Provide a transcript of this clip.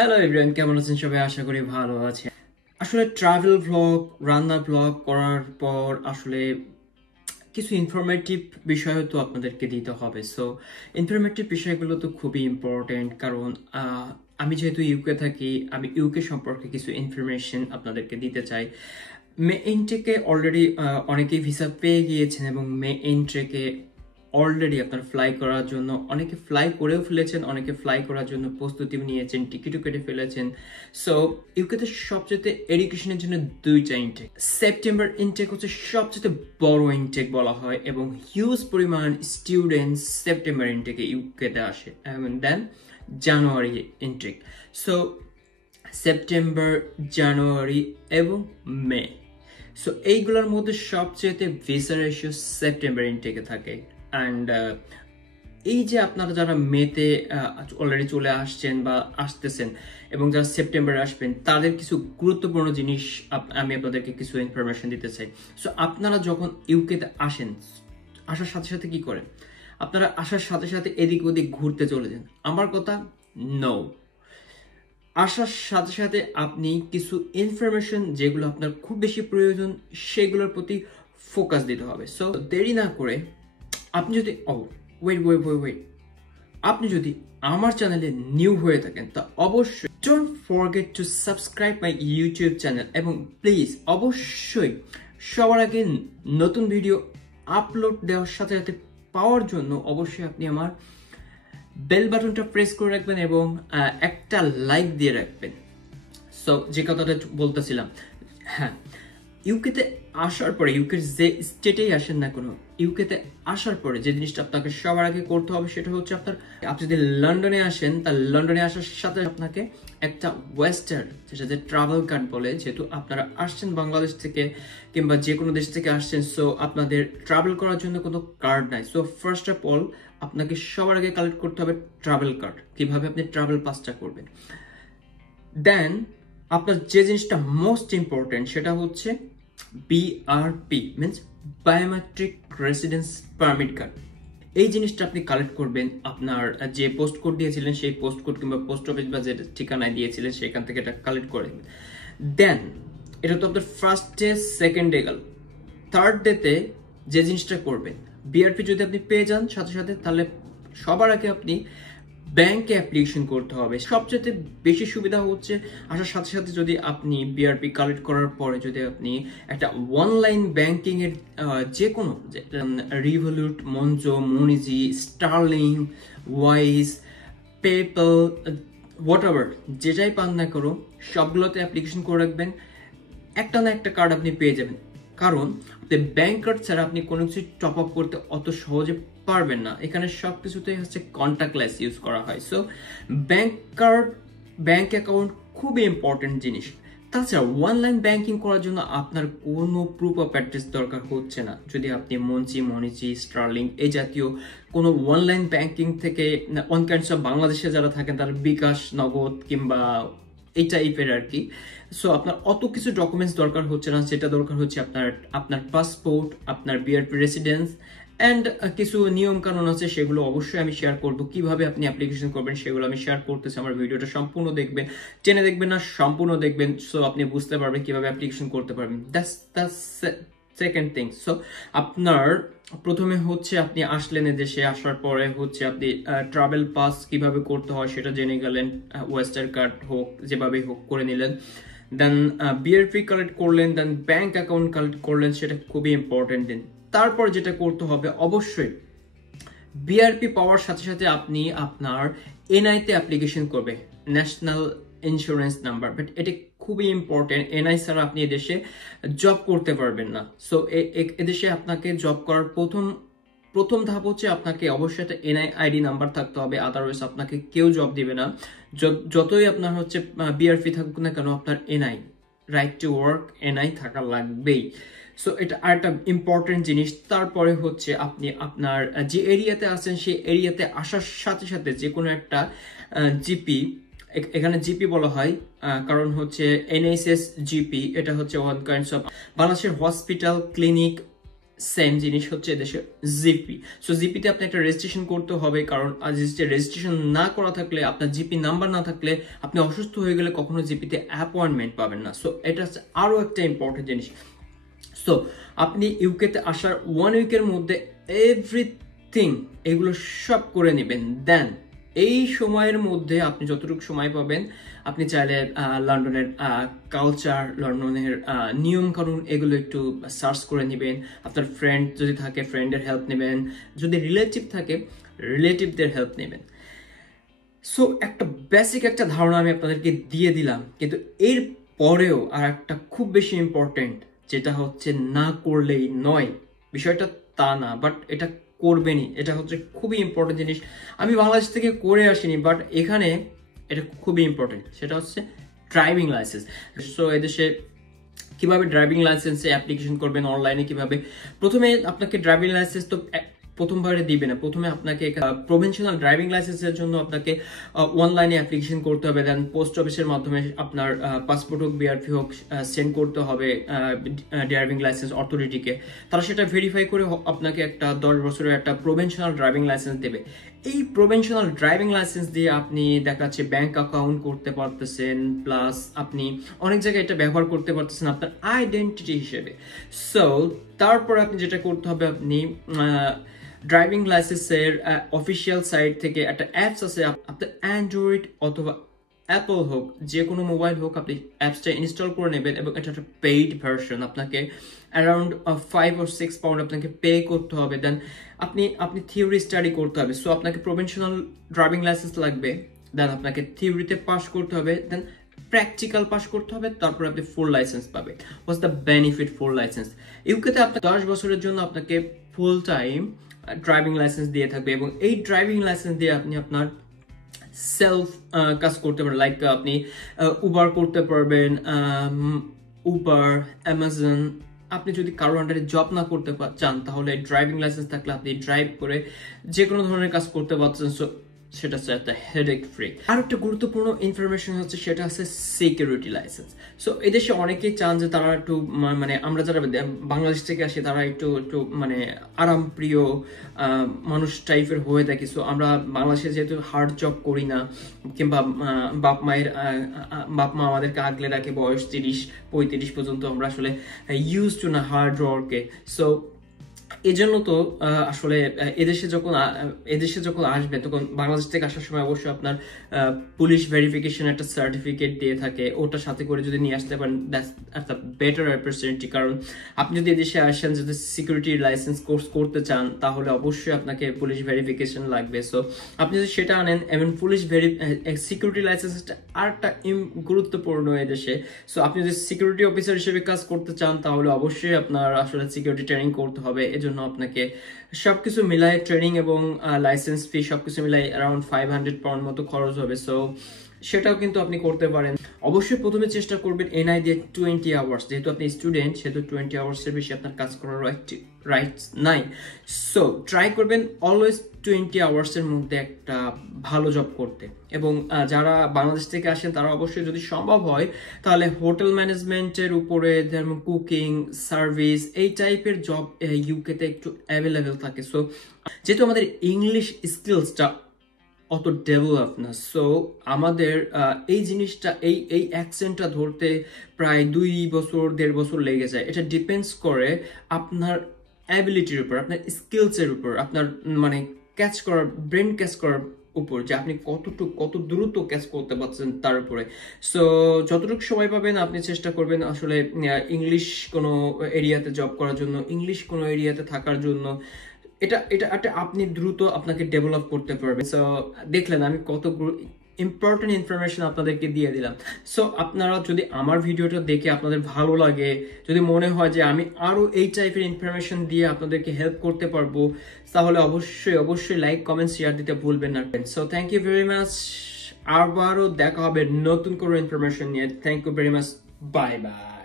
Hello everyone, কেমন আছেন সবাই? আশা করি ভালো আছেন। আসলে ট্রাভেল ব্লগ, রান্না ব্লগ করার পর আসলে কিছু ইনফরমেটিভ বিষয় তো আপনাদেরকে দিতে হবে। সো ইনফরমেটিভ বিষয়গুলো তো খুবই ইম্পর্টেন্ট, কারণ আমি যেহেতু ইউকে থাকি, আমি ইউকে সম্পর্কে কিছু ইনফরমেশন আপনাদেরকে দিতে চাই। মে ইনটেকে অলরেডি অনেকেই ভিসা পেয়ে গিয়েছেন এবং মে ইনটেকে অলরেডি আপনার ফ্লাই করার জন্য অনেকে ফ্লাই করেও ফেলেছেন, অনেকে ফ্লাই করার জন্য প্রস্তুতি নিয়েছেন, টিকিটও কেটে ফেলেছেন। সো ইউকেতে সবচেয়ে এডুকেশনের জন্য দুইটা ইনটেক। সেপ্টেম্বর ইনটেক হচ্ছে সবচেয়ে বড় ইনটেক বলা হয় এবং হিউজ পরিমাণ স্টুডেন্টস সেপ্টেম্বর ইনটেকে ইউকেতে আসে, এবং দেন জানুয়ারি ইনটেক। সো সেপ্টেম্বর, জানুয়ারি এবং মে, সো এইগুলোর মধ্যে সবচেয়ে ভিসা রেশিও সেপ্টেম্বর ইনটেকে থাকে। অ্যান্ড এই যে আপনারা যারা মেতে অলরেডি চলে আসছেন বা আসতেছেন এবং যারা সেপ্টেম্বরে আসবেন, তাদের কিছু গুরুত্বপূর্ণ জিনিস আমি আপনাদেরকে কিছু ইনফরমেশন দিতে চাই। সো আপনারা যখন ইউকেতে আসেন, আসার সাথে সাথে কি করেন? আপনারা আসার সাথে সাথে এদিক ওদিক ঘুরতে চলে যান? আমার কথা, নো। আসার সাথে সাথে আপনি কিছু ইনফরমেশন যেগুলো আপনার খুব বেশি প্রয়োজন, সেগুলোর প্রতি ফোকাস দিতে হবে। সো দেরি না করে আপনি যদি ওয়েট আপনি যদি আমার চ্যানেলে নিউ হয়ে থাকেন, তা অবশ্যই don't forget to subscribe my YouTube channel, এবং প্লিজ অবশ্যই সবার আগে নতুন ভিডিও আপলোড দেওয়ার সাথে সাথে পাওয়ার জন্য অবশ্যই আপনি আমার বেল বাটনটা প্রেস করে রাখবেন এবং একটা লাইক দিয়ে রাখবেন। সো যে কথাটা বলতেছিলাম, হ্যাঁ, ইউকেতে আসার পরে, ইউকের যে স্টেটেই আসেন না কোনো, ইউকেতে আসার পরে যে জিনিসটা আপনাকে সবার আগে করতে হবে সেটা হচ্ছে আপনি যদি লন্ডনে আসেন, তা লন্ডনে আসার সাথে আপনাকে একটা ওয়েস্টার্ন, যেটা যে ট্রাভেল কার্ড বলে, যেহেতু আপনারা আসছেন বাংলাদেশ থেকে কিংবা যে কোনো দেশ থেকে আসছেন, সো আপনাদের ট্রাভেল করার জন্য কোনো কার্ড নাই। সো ফার্স্ট অফ অল আপনাকে সবার আগে কালেক্ট করতে হবে ট্রাভেল কার্ড। কিভাবে আপনি ট্রাভেল পাসটা করবেন? দেন আপনার যে জিনিসটা মোস্ট ইম্পর্টেন্ট সেটা হচ্ছে BRP, means biometric residence permit card. এই জিনিসটা আপনি কালেক্ট করবেন। আপনার যে পোস্ট কোড দিয়েছিলেন সেই পোস্ট কোড কিংবা পোস্ট অফিস বা যে ঠিকানায় দিয়েছিলেন সেখান থেকে এটা কালেক্ট করে নেবেন। দেন এটা তো আপনার ফার্স্ট ডে, সেকেন্ড ডে গেল। থার্ড ডেতে যে জিনিসটা করবেন, বিআরপি যদি আপনি পেয়ে যান সাথে সাথে, তাহলে সবার আগে আপনি ব্যাংকে অ্যাপ্লিকেশন করতে হবে। সবচেয়ে বেশি সুবিধা হচ্ছে আসার সাথে সাথে যদি আপনি বিআরপি কালেক্ট করার পরে যদি আপনি একটা অনলাইন ব্যাংকিং এর যে কোনো রিভলিউট, মঞ্জো, মনিজি, স্টারলিং, ওয়াইজ, পেপ্যাল, হোয়াটএভার যেটাই পান না করো, সবগুলোতে অ্যাপ্লিকেশন করে রাখবেন। একটা না একটা কার্ড আপনি পেয়ে যাবেন, কারণ ব্যাংক কার্ড ছাড়া আপনি কোনো কিছু টপ আপ করতে অত সহজে পারবেন না। এখানে সবকিছুতেই হচ্ছে কন্টাক্টলেস ইউজ করা হয়। So bank card, bank account খুবই ইম্পর্টেন্ট জিনিস। তাছাড়া অনলাইন ব্যাংকিং করার জন্য আপনার কোনো প্রুফ অফ অ্যাড্রেস দরকার হচ্ছে না, যদি আপনি মঞ্চি, মনিচি, স্টারলিং এই জাতীয় কোনো অনলাইন ব্যাংকিং থেকে অন কাইন্ডস অফ বাংলাদেশে যারা থাকেন তারা বিকাশ, নগদ কিংবা এই টাইপের আর কি। সো আপনার অত কিছু ডকুমেন্টস দরকার হচ্ছে না, যেটা দরকার হচ্ছে আপনার পাসপোর্ট, আপনার বিআরপি রেসিডেন্স অ্যান্ড কিছু নিয়ম কানুন আছে, সেগুলো অবশ্যই আমি শেয়ার করবো। কিভাবে আপনি অ্যাপ্লিকেশন করবেন সেগুলো আমি শেয়ার করতেছি। আমার ভিডিওটা সম্পূর্ণ দেখবেন, টেনে দেখবেন না, সম্পূর্ণ দেখবেন, সো আপনি বুঝতে পারবেন কিভাবে অ্যাপ্লিকেশন করতে পারবেন। That's second thing. সো আপনার প্রথমে হচ্ছে আপনি আসলেন এদেশে, আসার পরে হচ্ছে আপনি ট্রাভেল পাস কিভাবে করতে হয় সেটা জেনে গেলেন, ওয়েস্টার্ন কার্ড হোক যেভাবেই হোক করে নিলেন। দেন বিআরপি কালেক্ট করলেন, দেন ব্যাংক অ্যাকাউন্ট কালেক্ট করলেন, সেটা খুবই ইম্পর্টেন্ট দিন। তারপর যেটা করতে হবে, অবশ্যই বিআরপি পাওয়ার সাথে সাথে আপনি আপনার এনআইতে অ্যাপ্লিকেশন করবে, ন্যাশনাল ইন্স্যুরেন্স নাম্বার। বাট এটা খুবই ইম্পর্টেন্ট, এনআই ছাড়া আপনি এদেশে জব করতে পারবেন না। সো এদেশে আপনাকে জব করার প্রথম ধাপ হচ্ছে আপনাকে অবশ্যই একটা এনআই আইডি নাম্বার থাকতে হবে, আদারওয়াইজ আপনাকে কেউ জব দিবে না। যতই আপনার হচ্ছে বিআরপি থাকুক না কেন, আপনার NI, right to work, NI থাকা লাগবেই। সো এটা আরেকটা ইম্পর্টেন্ট জিনিস। তারপরে হচ্ছে আপনি আপনার যে এরিয়াতে আছেন সেই এরিয়াতে আসার সাথে সাথে যে কোনো একটা জিপি, এখানে জিপি বলা হয় কারণ হচ্ছে এনএসএস জিপি, এটা হচ্ছে ওয়ান কাইন্ডস অফ বাংলাদেশের হসপিটাল, ক্লিনিক সেম জিনিস হচ্ছে এদেশে জিপি। সো জিপিতে আপনি একটা রেজিস্ট্রেশন করতে হবে, কারণ রেজিস্ট্রেশন না করা থাকলে, আপনার জিপি নাম্বার না থাকলে, আপনি অসুস্থ হয়ে গেলে কখনো জিপিতে অ্যাপয়েন্টমেন্ট পাবেন না। সো এটা হচ্ছে আরও একটা ইম্পর্টেন্ট জিনিস। সো আপনি ইউকেতে আসার 1 উইকের মধ্যে এভরিথিং এগুলো সব করে নেবেন। দেন এই সময়ের মধ্যে আপনি যতটুকু সময় পাবেন, আপনি চাইলে লন্ডনের কালচার, লন্ডনের নিয়ম কানুন এগুলো একটু সার্চ করে নেবেন। আপনার ফ্রেন্ড যদি থাকে ফ্রেন্ডের হেল্প নেবেন, যদি রিলেটিভ থাকে রিলেটিভদের হেল্প নেবেন। সো একটা বেসিক একটা ধারণা আমি আপনাদেরকে দিয়ে দিলাম, কিন্তু এর পরেও আর একটা খুব বেশি ইম্পর্টেন্ট, যেটা হচ্ছে না করলেই নয়। বিষয়টা তা না, বাট এটা করবেনই, এটা হচ্ছে খুবই ইম্পর্টেন্ট জিনিস। আমি বাংলাদেশ থেকে করে আসিনি, বাট এখানে এটা খুবই ইম্পর্টেন্ট, সেটা হচ্ছে ড্রাইভিং লাইসেন্স। সো এদেশে কিভাবে ড্রাইভিং লাইসেন্সে অ্যাপ্লিকেশন করবেন, অনলাইনে কিভাবে, প্রথমে আপনাকে ড্রাইভিং লাইসেন্স তো প্রথমবারে দিবে না, প্রথমে আপনাকে প্রভিনশনাল ড্রাইভিং লাইসেন্সের জন্য আপনাকে অনলাইনে অ্যাপ্লিকেশন করতে হবে। দেন পোস্ট অফিসের মাধ্যমে আপনার পাসপোর্ট হোক, বিআরপি হোক সেন্ড করতে হবে ড্রাইভিং লাইসেন্স অথরিটিকে। তারা সেটা ভেরিফাই করে আপনাকে একটা 10 বছরের একটা প্রভিনশনাল ড্রাইভিং লাইসেন্স দেবে। এই প্রভিনশনাল ড্রাইভিং লাইসেন্স দিয়ে আপনি দেখা যাচ্ছে ব্যাংক অ্যাকাউন্ট করতে পারতেছেন, প্লাস আপনি অনেক জায়গায় এটা ব্যবহার করতে পারতেছেন আপনার আইডেন্টিটি হিসেবে। সো তারপর আপনি যেটা করতে হবে, আপনি ড্রাইভিং লাইসেন্সের অফিসিয়াল সাইট থেকে একটা অ্যাপস আছে, আপনার অ্যান্ড্রয়েড অথবা অ্যাপল হোক, যে কোনো মোবাইল হোক, আপনি অ্যাপসটা ইনস্টল করে নেবেন। এবং এটা একটা পেইড ভার্সন, আপনাকে অ্যারাউন্ড 5 or 6 পাউন্ড আপনাকে পে করতে হবে। দেন আপনি থিওরি স্টাডি করতে হবে। সো আপনাকে প্রভিনশনাল ড্রাইভিং লাইসেন্স লাগবে, দেন আপনাকে থিওরিতে পাস করতে হবে, দেন প্র্যাকটিক্যাল পাস করতে হবে, তারপর আপনি ফুল লাইসেন্স পাবে। What's the benefit full licence? ইউকেতে আপনার 10 বছরের জন্য আপনাকে ফুল টাইম ড্রাইভিং লাইসেন্স দিয়ে থাকবে, এবং এই ড্রাইভিং লাইসেন্স দিয়ে আপনি আপনার সেলফ কাজ করতে পারবেন। লাইক আপনি উবার করতে পারবেন, উবার, অ্যামাজন। আপনি যদি কারো আন্ডারে জব না করতে চান, তাহলে ড্রাইভিং লাইসেন্স থাকলে আপনি ড্রাইভ করে যে কোনো ধরনের কাজ করতে পারছেন। সো সেটা হচ্ছে একটা হেডেক ফ্রি। আর একটা গুরুত্বপূর্ণ ইনফরমেশন হচ্ছে, সেটা হচ্ছে সিকিউরিটি লাইসেন্স। সো এদেশে অনেকেই চান যে তারা একটু মানে আমরা যারা বাংলাদেশ থেকে আসি, তারা একটু মানে আরাম প্রিয় মানুষ টাইপের হয়ে থাকি। সো আমরা বাংলাদেশে যেহেতু হার্ড জব করি না, কিংবা বাপ মা আমাদেরকে আগলে রাখে বয়স 30-35 পর্যন্ত, আমরা আসলে ইউজ টু না হার্ড ওয়ার্কে। সো এজন্য তো আসলে এদেশে যখন আসবে, তখন বাংলাদেশ থেকে আসার সময় অবশ্যই আপনার পুলিশ ভেরিফিকেশন একটা সার্টিফিকেট দিয়ে থাকে, ওটা সাথে করে যদি নিয়ে আসতে পারেন, দ্যাটস একটা বেটার অপরচুনিটি। কারণ আপনি যদি এদেশে আসেন, যদি সিকিউরিটি লাইসেন্স কোর্স করতে চান, তাহলে অবশ্যই আপনাকে পুলিশ ভেরিফিকেশন লাগবে। সো আপনি যদি সেটা আনেন, এবং সিকিউরিটি লাইসেন্সটা আরেকটা গুরুত্বপূর্ণ এদেশে। সো আপনি যদি সিকিউরিটি অফিসার হিসেবে কাজ করতে চান, তাহলে অবশ্যই আপনার আসলে সিকিউরিটি ট্রেনিং করতে হবে। জন্য আপনাকে সবকিছু মিলাই ট্রেনিং এবং লাইসেন্স ফি সবকিছু মিলাই অ্যারাউন্ড 500 পাউন্ড মতো খরচ হবে। সো সেটাও কিন্তু আপনি করতে পারেন। অবশ্যই প্রথমে চেষ্টা করবেন এনআই দিয়ে 20 আওয়ার্স, যেহেতু আপনি স্টুডেন্ট, সেহেতু 20 আওয়ার্সের বেশি আপনার কাজ করার রাইটস নাই। সো ট্রাই করবেন অলওয়েজ 20 আওয়ার্সের মধ্যে একটা ভালো জব করতে। এবং যারা বাংলাদেশ থেকে আসেন, তারা অবশ্যই যদি সম্ভব হয়, তাহলে হোটেল ম্যানেজমেন্টের উপরে, যেমন কুকিং, সার্ভিস, এই টাইপের জব ইউকেতে একটু অ্যাভেলেবেল থাকে। সো যেহেতু আমাদের ইংলিশ স্কিলসটা অত ডেভেলপ না, সো আমাদের এই জিনিসটা, এই অ্যাকসেন্টটা ধরতে প্রায় 2-1.5 বছর লেগে যায়। এটা ডিপেন্ডস করে আপনার অ্যাবিলিটির উপর, আপনার স্কিলসের উপর, আপনার মানে ক্যাচ করার, ব্রেন ক্যাচ করার উপর, যে আপনি কত দ্রুত ক্যাচ করতে পারছেন তার উপরে। সো যতটুকু সময় পাবেন আপনি চেষ্টা করবেন আসলে ইংলিশ কোনো এরিয়াতে জব করার জন্য, ইংলিশ কোনো এরিয়াতে থাকার জন্য। এটা আপনি দ্রুত আপনাকে ডেভেলপ করতে পারবেন। সো দেখলেন আমি কত ইম্পর্টেন্ট ইনফরমেশন আপনাদেরকে দিয়ে দিলাম। সো আপনারা যদি আমার ভিডিওটা দেখে আপনাদের ভালো লাগে, যদি মনে হয় যে আমি আরো এই টাইপের ইনফরমেশন দিয়ে আপনাদেরকে হেল্প করতে পারবো, তাহলে অবশ্যই লাইক, কমেন্ট, শেয়ার দিতে ভুলবেন না। So thank you very much. আবারও দেখা হবে নতুন কোনো ইনফরমেশন নিয়ে। Thank you very much. Bye by.